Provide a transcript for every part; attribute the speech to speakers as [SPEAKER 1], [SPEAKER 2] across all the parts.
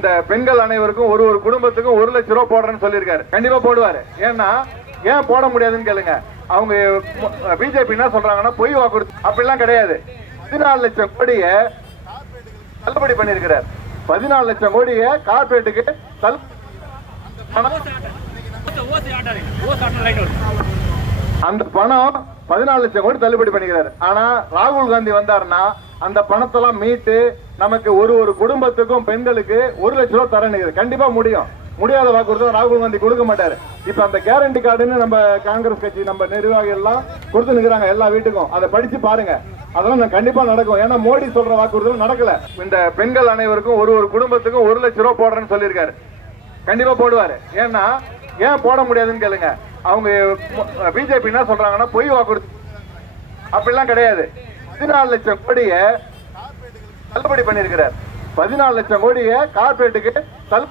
[SPEAKER 1] இந்த பெண்கள் அனைவருக்கும் ஒரு ஒரு குடும்பத்துக்கும் ஒரு லட்சம் ரூபாய் போடுறேன்னு சொல்லியிருக்காரு. கண்டிப்பா போடுவாரு. ஏன்னா ஏன் போட முடியாதுன்னு கேளுங்க. அவங்க பிஜேபி என்ன சொல்றாங்கன்னா பொய் வாக்குறுதி. அப்படிலாம் கிடையாது. பதினாலு லட்சம் கோடியை தள்ளுபடி பண்ணியிருக்கிறார். பதினாலு லட்சம் கோடியை கார்பரேட்டுக்கு தள்ளு அந்த பணம் பதினாலு லட்சம் கோடி தள்ளுபடி பண்ணிக்கிறாரு. ஆனா ராகுல் காந்தி வந்தாருன்னா அந்த பணத்தெல்லாம் மீட்டு நமக்கு ஒரு ஒரு குடும்பத்துக்கும் பெண்களுக்கு ஒரு லட்சம் ரூபாய் தரணும் கண்டிப்பா முடியும். முடியாத வாக்குறுதி ராகுல் காந்தி கொடுக்க மாட்டாரு. இப்ப அந்த கேரண்டி கார்டுன்னு நம்ம காங்கிரஸ் கட்சி நம்ம நிர்வாகிகள் எல்லாம் கொடுத்து நிக்கிறாங்க எல்லா வீட்டுக்கும். அதை படிச்சு பாருங்க. அதெல்லாம் கண்டிப்பா நடக்கும். ஏன்னா மோடி சொல்ற வாக்குறுதி நடக்கல. இந்த பெண்கள் அனைவருக்கும் ஒரு ஒரு குடும்பத்துக்கும் ஒரு லட்சம் ரூபாய் போடுறேன்னு சொல்லியிருக்காரு. கண்டிப்பா போடுவாரு. ஏன்னா ஏன் போட முடியாதுன்னு கேளுங்க. அவங்க பிஜேபி என்ன சொல்றாங்கன்னா பொய் வாக்குறுதி. அப்படிலாம் கிடையாது. பதினாலு லட்சம் கோடியை தள்ளுபடி பண்ணியிருக்கிறார். பதினாலு லட்சம் கோடியை கார்பரேட்டுக்கு தள்ளு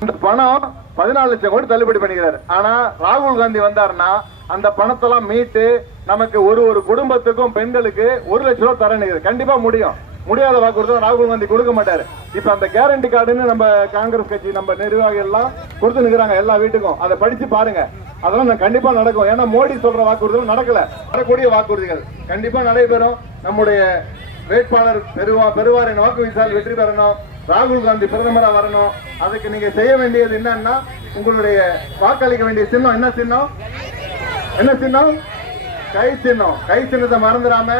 [SPEAKER 1] இந்த பணம் பதினாலு லட்சம் கோடி தள்ளுபடி பண்ணிக்கிறாரு. ஆனா ராகுல் காந்தி வந்தாருன்னா அந்த பணத்தெல்லாம் மீட்டு நமக்கு ஒரு ஒரு குடும்பத்துக்கும் பெண்களுக்கு ஒரு லட்சம் ரூபா தரணுங்கிறது கண்டிப்பா முடியும். முடியாத வாக்குறுதி ராகுல் காந்தி கொடுக்க மாட்டாரு. இப்ப அந்த கேரண்டி கார்டுன்னு நம்ம காங்கிரஸ் கட்சி நம்ம நிர்வாகிகள் எல்லாம் கொடுத்து நிக்கிறாங்க எல்லா வீட்டுக்கும். அதை படிச்சு பாருங்க. அதெல்லாம் நான் கண்டிப்பா நடக்கும். ஏன்னா மோடி சொல்ற வாக்குறுதிகள் நடக்கல. வரக்கூடிய வாக்குறுதிகள் கண்டிப்பா நடைபெறும். நம்முடைய வேட்பாளர் பெறுவா பெறுவார் என் வாக்கு வீசால் வெற்றி பெறணும். ராகுல் காந்தி பிரதமரா வரணும். அதுக்கு நீங்க செய்ய வேண்டியது என்னன்னா உங்களுடைய வாக்களிக்க வேண்டிய சின்னம். என்ன சின்னம்? என்ன சின்னம்? கை சின்னம். கை சின்னத்தை மறந்துடாம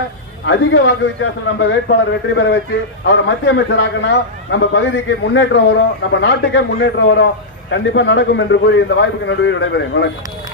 [SPEAKER 1] அதிக வாக்கு வித்தியாசம் நம்ம வேட்பாளர் வெற்றி பெற வச்சு அவரை மத்திய அமைச்சர் நம்ம பகுதிக்கு முன்னேற்றம் வரும். நம்ம நாட்டுக்கே முன்னேற்றம் வரும். கண்டிப்பா நடக்கும் என்று கூறி இந்த வாய்ப்புக்கு நடுவில் விடைபெறும் வணக்கம்.